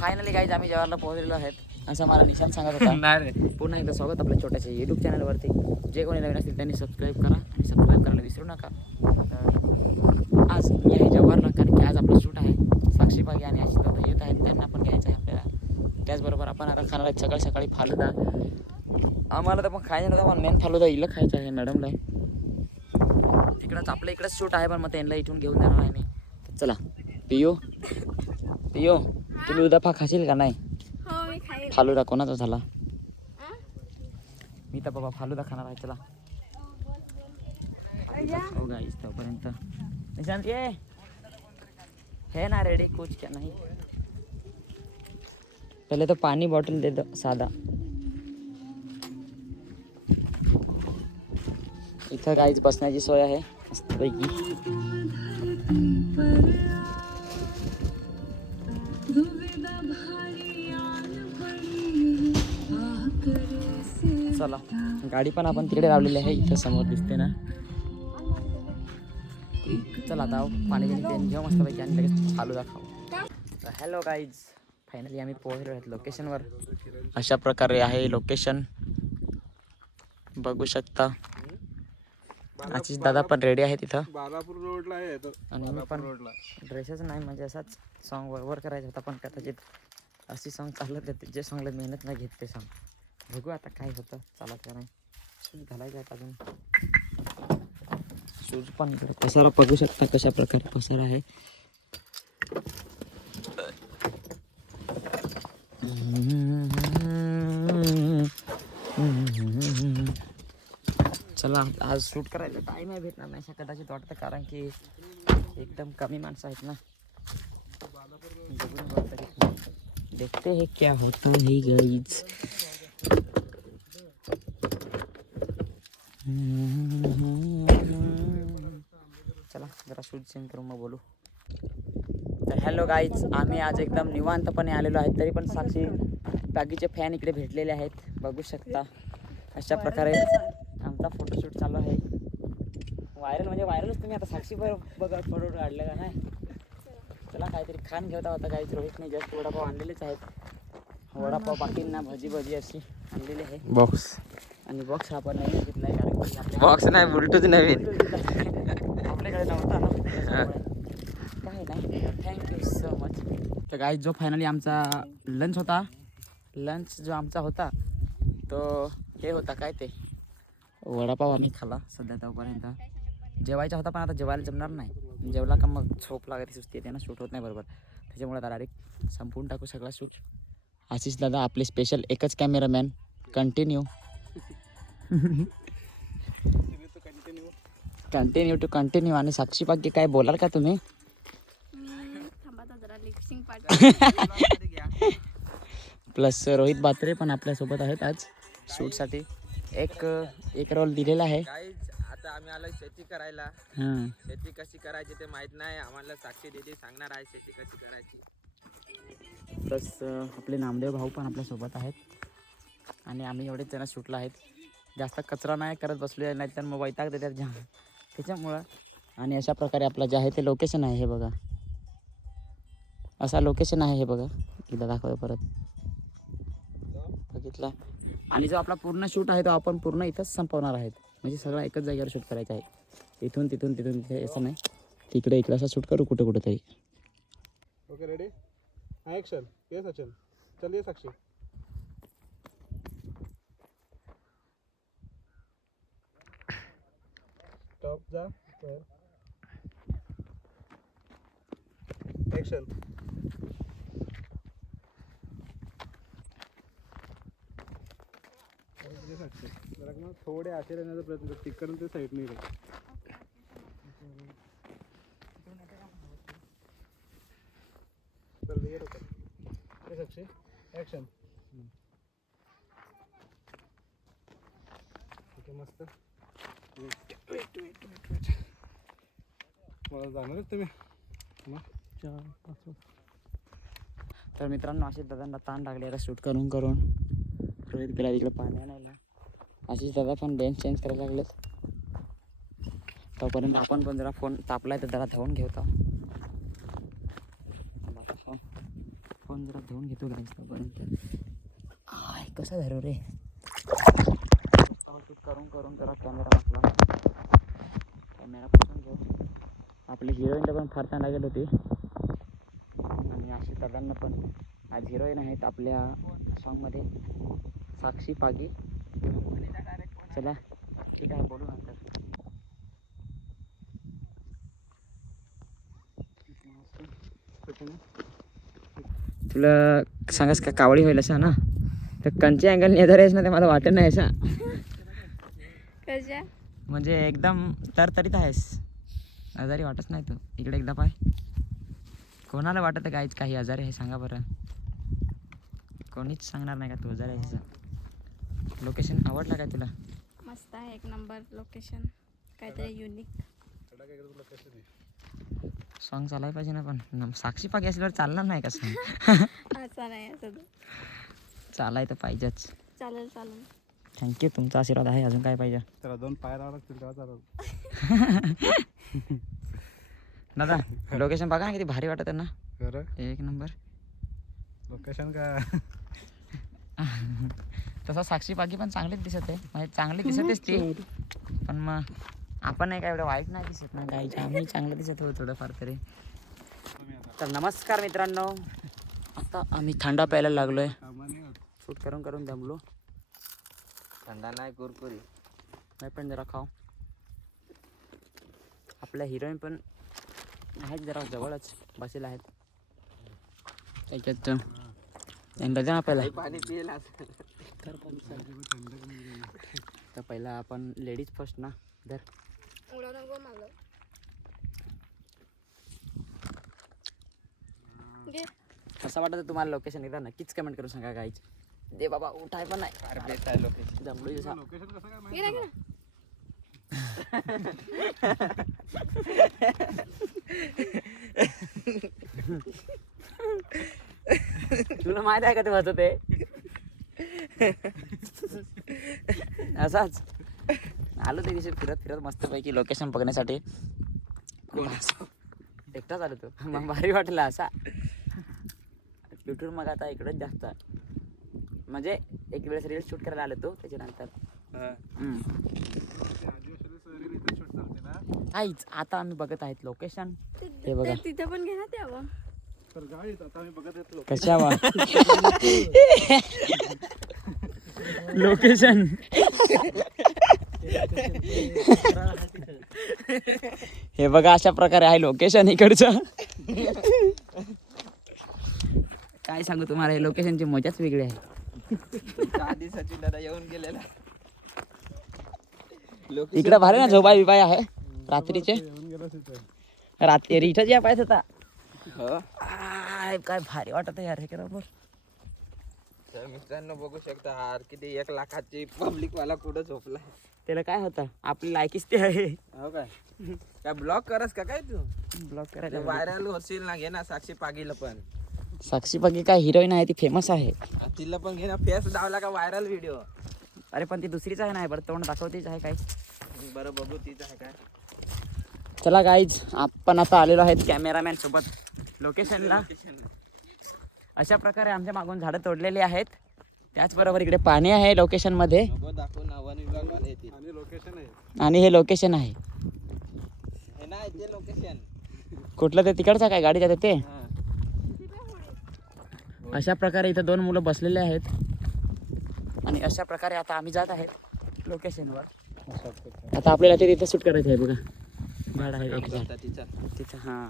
Finally guys आम्ही जवाहरला पोहोचलेलो आहेत असं मला निशान सांगत होता. नाही रे, पुन्हा एकदा स्वागत आपल्या छोट्याशा यूट्यूब चॅनलवरती. जे कोणी नवीन असतील त्यांनी सबस्क्राईब करा आणि सबस्क्राईब करायला विसरू नका. तर आज मी आहे जवाहरला, कारण की आज आपलं शूट आहे. साक्षी बागी आणि आशिष दादा येत आहेत, त्यांना पण घ्यायचं आहे आपल्याला. त्याचबरोबर आपण आता खाणार आहे सकाळी सकाळी फालुदा. आम्हाला तर पण खायचं नव्हतं, पण मेन फालुदा इला खायचं आहे मॅडमला. तिकडंच आपल्या इकडंच शूट आहे, पण मग त्यांना इथून घेऊन जाणार आहे मी. चला पियो पियो, तुम्ही उद्या खाशील का नाही? फालुदा कोणाचा झाला? मी तर बाबा फालुदा खाणार आहे. चला हो गाईस, तोपर्यंत निशांत ये है ना रेडी कुछ क्या नहीं. पहले तो पानी बॉटल दे दो साधा. इथं गाईच बसण्याची सोय आहे मस्तपैकी. चला गाडी पण आपण तिकडे लावलेली आहे, इथं समोर दिसते ना. चला आता पाणी बिणी घेऊ मस्तपैकी आणि लगेच फालुदा खाऊ. हॅलो गाईज, फायनली आम्ही पोहोचलो आहेत लोकेशनवर. अशा प्रकारे आहे लोकेशन, बघू शकता. आशिष दादा पण रेडी आहे तिथं. बालापूर रोडला आहे आणि मी पण ड्रेसेस नाही म्हणजे असाच सॉन्ग बरोबर करायचं होता, पण कदाचित अशी सॉन्ग चालत येते जे सॉंगला मेहनत नाही घेत ते सॉन्ग. बघू आता काय होतं, चालत का नाही. शूज घालायचं आहे अजून. शूज पण पसारा बघू शकता कशा प्रकारे पसारा आहे. चला आज शूट करायला टाईम आहे भेटणार नाही असं कदाचित वाटतं, कारण की एकदम कमी माणसं आहेत ना. बघून देखते हैं क्या होता है गाइज. चला जरा शूट चेंज करून मग बोलू. तर हॅलो गाईज, आम्ही आज एकदम निवांतपणे आलेलो आहेत, तरी पण साक्षी बागीचे फॅन इकडे भेटलेले आहेत. बघू शकता अशा प्रकारे आमचा फोटोशूट चालू आहे. व्हायरल म्हणजे व्हायरलच. तुम्ही आता साक्षी बघा फोटो काढले का नाही. चला काहीतरी खान घेता होता गाईज. रोहितने जस्ट वडापाव आणलेलेच आहेत. वडापाव बाकींना भजी भजी अशी आणलेली आहे. बॉक्स आणि बॉक्स हा पण नवीन घेतला आहे, कारण की बॉक्स नाही बुलटूच नवीन आपल्याकडे नव्हता ना. काय नाही, थँक्यू सो मच. तर गाईज जो फायनली आमचा लंच होता, लंच जो आमचा होता तो हे होता काय ते वडापाव आम्ही खाल्ला सध्या तोपर्यंत. जेवायचा होता पण आता जेवायला जमणार नाही. जेवला का मग झोप लागते, सुस्ती येते ना, शूट होत नाही बरोबर. त्याच्यामुळे आता डायरेक्ट संपवून टाकू सगळा शूट. आशिष दादा आपले स्पेशल एकच cameraman. Continue continue to continue. आणि साक्षी बाकी काय बोलाल का तुम्ही? प्लस रोहित बात्रे पण आपल्यासोबत आहेत आज शूटसाठी. एक रोल दिलेला आहे. आता आम्ही आलो शेती करायला. शेती कशी करायची ते माहित नाही आम्हाला. साक्षी दीदी सांगणार आहे शेती कशी करायची. प्लस आपले नामदेव भाऊ पण आपल्यासोबत आहेत. आणि आम्ही एवढेच जण शूटला आहेत. जास्त कचरा नाही करत बसलो, नाही तर मग वैताग देतात जाम त्याच्यामुळं. आणि अशा प्रकारे आपलं जे आहे ते लोकेशन आहे हे बघा. असा लोकेशन आहे हे बघा. एकदा दाखवतो परत, बघितला. आणि जो आपला पूर्ण शूट आहे तो आपण पूर्ण इथंच संपवणार आहेत. म्हणजे सगळं एकच जागेवर शूट करायचं आहे. इथून तिथून तिथून तिथे असं नाही, तिकडे इकडे असं शूट करू कुठे कुठे तरी. Okay ready action. ये सचिन, चल ये साक्षी. टॉप जा ॲक्शन. जरा मग थोडे आशे राहण्याचा प्रयत्न कर. तिकडून ते साईड नाही रे. चल ये रोक. ये साक्षी ॲक्शन. ठीक आहे मस्त. वेट मला जाणारच तुम्ही मग. तर मित्रांनो आशिष दादांना ताण लागले आता शूट करून करून. रोहित गेला तिकडे पाणी आणायला. आशिष दादा पण बेंच चेंज करायला लागलेत. तोपर्यंत आपण पण जरा फोन तापलाय तर जरा धावून घेऊता. फोन फोन जरा धुवून घेतो गाईस तोपर्यंत. आय कसा धरू रे शूट करून जरा कॅमेरा वाचला. कॅमेरा पुसून घेऊ. आपली हिरोईनला पण फार छान लागेल होती आणि आशिष दादांना पण. आज हिरोईन आहेत आपल्या सॉन्गमध्ये साक्षी पागी. चला ठीक आहे बोलू नंतर. तुला सांगास का कावडी होईल असा ना तर कंची अँगल नेदर आहेस ना ते मला वाटत नाही असा. कशा म्हणजे एकदम तरतरीत आहेस. आजारी वाटत नाही तू. इकडे एकदा पाय. कोणाला वाटत आहे काहीच काही आजारी आहे सांगा बरं. कोणीच सांगणार नाही का तू आजारी आहेस. लोकेशन आवडला काय तुला? मस्त आहे एक नंबर लोकेशन काहीतरी युनिक. सॉन्ग चालायला पाहिजे ना पण साक्षी पागी असल्यावर चालणार नाही का सॉन्ग. असं नाही असं चालाय तर पाहिजेच. चालेल चालेल. थँक्यू तुमचा आशीर्वाद आहे. अजून काय पाहिजे त्याला 2 पाय राहावं लागतील का चालत. दादा लोकेशन बघा ना किती भारी वाटत आहे ना. खरं एक नंबर. लोकेशन का तसा साक्षी पागी पण चांगलीच दिसत आहे. म्हणजे चांगली दिसतेच ती पण मग आपण नाही काय एवढं वाईट नाही दिसत ना गाईच्या. आम्ही चांगलं दिसत हो थोडंफार तरी. तर नमस्कार मित्रांनो. आता आम्ही थंडा प्यायला लागलोय. शूट करून दमलो. थंडा नाही कुरकुरी. नाही पण जरा खाऊ. आपल्या हिरोईन पण आहेत जरा जवळच बसेल आहेत. त्याच्यात त्यांना द्या आपल्याला. पाणी पिला तर पहिला आपण लेडीज फर्स्ट ना. धर. कसं वाटतं तुम्हाला लोकेशन एकदा नक्कीच कमेंट करून सांगा गाईच. दे बाबा उठाय पण नाही. अरे बेस्ट आहे लोकेशन. जमलो जसा. लोकेशन कसं काय माहिती? तुला माहित आहे का ते होतं ते असाच आलो ते दिवशी फिरत मस्तपैकी लोकेशन बघण्यासाठी. एकटाच आलो तो मग भारी वाटला असा. कुठून मग आता इकडंच जास्त म्हणजे एक वेळेस रील शूट करायला आलो तो त्याच्यानंतर. काहीच आता आम्ही बघत आहेत लोकेशन. हे बघा तिथे पण घे ना त्यावर. तर गाडीत आता आम्ही बघत येतो. कशावा लोकेशन. हे बघा अशा प्रकारे आहे लोकेशन इकडचं. काय सांगू तुम्हाला हे लोकेशनची मजाच वेगळी आहे. आधी सचिन दादा येऊन गेलेला. इकडे भारी ना झोपाय बिपाय आहे रात्रीचे. येऊन गेलो तिथे. रात्री इथंच या पाहिजे होता. हो काय भारी वाटत यार हे बरोबर. तर मित्रांनो बघू शकता हार किती 1 लाखाची पब्लिक वाला कुठं झोपला. त्याला काय होतं आपली लायकीच ते आहे. हो काय ब्लॉक करस का काय तू? ब्लॉक करायला व्हायरल होशील ना. घे ना साक्षी पागीला पण. साक्षी पागी काय हिरोईन आहे ती फेमस आहे. तिला पण घे ना. फेस दावला का व्हायरल व्हिडिओ. अरे पण ती दुसरीच आहे ना. बरं तोंड दाखवतीच आहे काय. बरं बघू तीच आहे काय. चला गाईज आपण आता आलेलो आहेत कॅमेरामॅन सोबत लोकेशनला. अशा प्रकारे आमच्या मागून झाडं तोडलेली आहेत. त्याचबरोबर इकडे पाणी आहे लोकेशनमध्ये. नको दाखवू ना. वन विभागवाले येतील. आणि लोकेशन आहे. आणि हे लोकेशन आहे हे नाही ते लोकेशन. कुठलं ते तिकडचं काय गाडी जाते ते. अशा प्रकारे इथं 2 मुलं बसलेले आहेत आणि अशा प्रकारे आता आम्ही जात आहेत लोकेशनवर. आता आपल्याला ते तिथं शूट करायचं आहे बघा. झाड आहे एक झाड तिथं. हां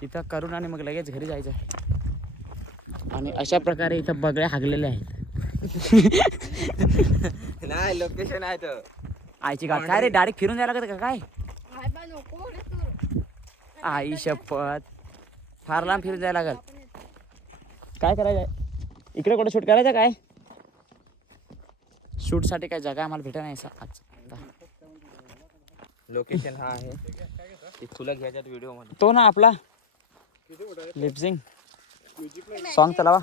तिथं करून आणि मग लगेच घरी जायचं आहे. आणि अशा प्रकारे इथं बगळ्या हागलेल्या आहेत. नाही लोकेशन आहे तर. आईची गाठ काय रे डायरेक्ट फिरून जायला लागत का काय. हाय बा नको रे तू. आई शपथ फार लांब फिरून जायला लागत. काय करायचं इकडे कुठे शूट करायचं काय. शूटसाठी काय जागा आम्हाला भेटत नाही आज. लोकेशन हा आहे. ती फुलं घ्यायच्यात व्हिडिओ मध्ये. तो ना आपला लिपसिंग सॉन्ग चलावा.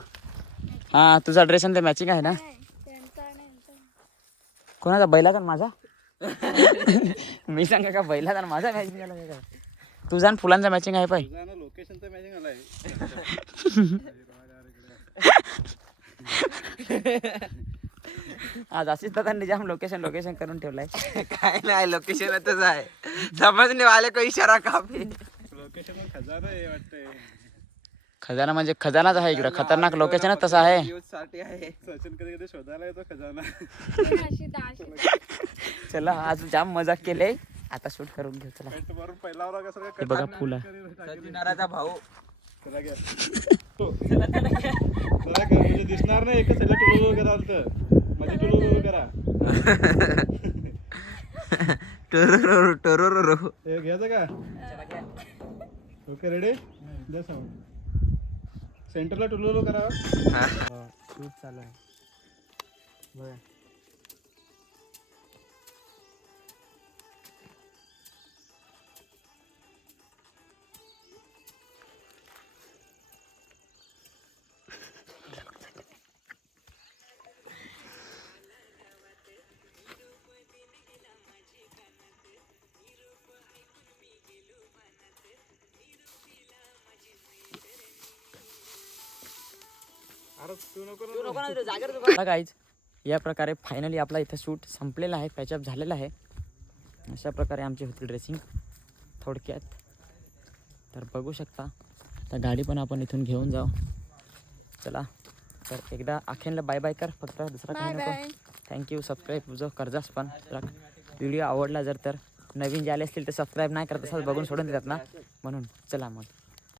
हा तुझा ड्रेस आणि ते मॅचिंग आहे ना. कोणाचा बैलाचा आणि माझा. मी सांगा का बैलाचा आणि माझा मॅचिंग झाला काय. तुझा आणि फुलांचा मॅचिंग आहे पाय. लोकेशनचं मॅचिंग आलाय. आज आशिष दादांनी जाम लोकेशन करून ठेवलाय. काय नाही लोकेशनच आहे. समजणे वाले को इशारा काफी. लोकेशन खजाना आहे वाटतंय. खजाना म्हणजे खजानाच आहे इकडं. खतरनाक लोकेशनच तसं आहे. यूथ साठी आहे. सचिन कधी कधी शोधायला येतो खजाना. चला आज जाम मजाक केले. आता शूट करून घेऊ. चला पेंट मारून पहिला वरा कसं हे बघा फुलं. सचिनाराचा भाऊ. चला घ्या. चला घ्या. म्हणजे दिसणार नाही एकच ह्याला टुलू करा तर माझी टुलू करा. टोरोरो. हे घ्यायचं का? ओके रेडी द्या साऊंड. सेंटरला टुलू करा. शूट चालू आहे बघा. अरे तू नको बघा गाईज, या प्रकारे फायनली आपला इथं शूट संपलेला आहे. पॅचअप झालेला आहे. अशा प्रकारे आमची होती ड्रेसिंग थोडक्यात. तर बघू शकता. तर गाडी पण आपण इथून घेऊन जाऊ. चला तर एकदा अखेनला बाय बाय कर. फक्त दुसरा काही नको. थँक्यू. सबस्क्राईब जो करजास पण. व्हिडिओ आवडला जर तर नवीन जे आले असतील तर सबस्क्राईब नाही करत असाल बघून सोडून देतात ना म्हणून. चला मग.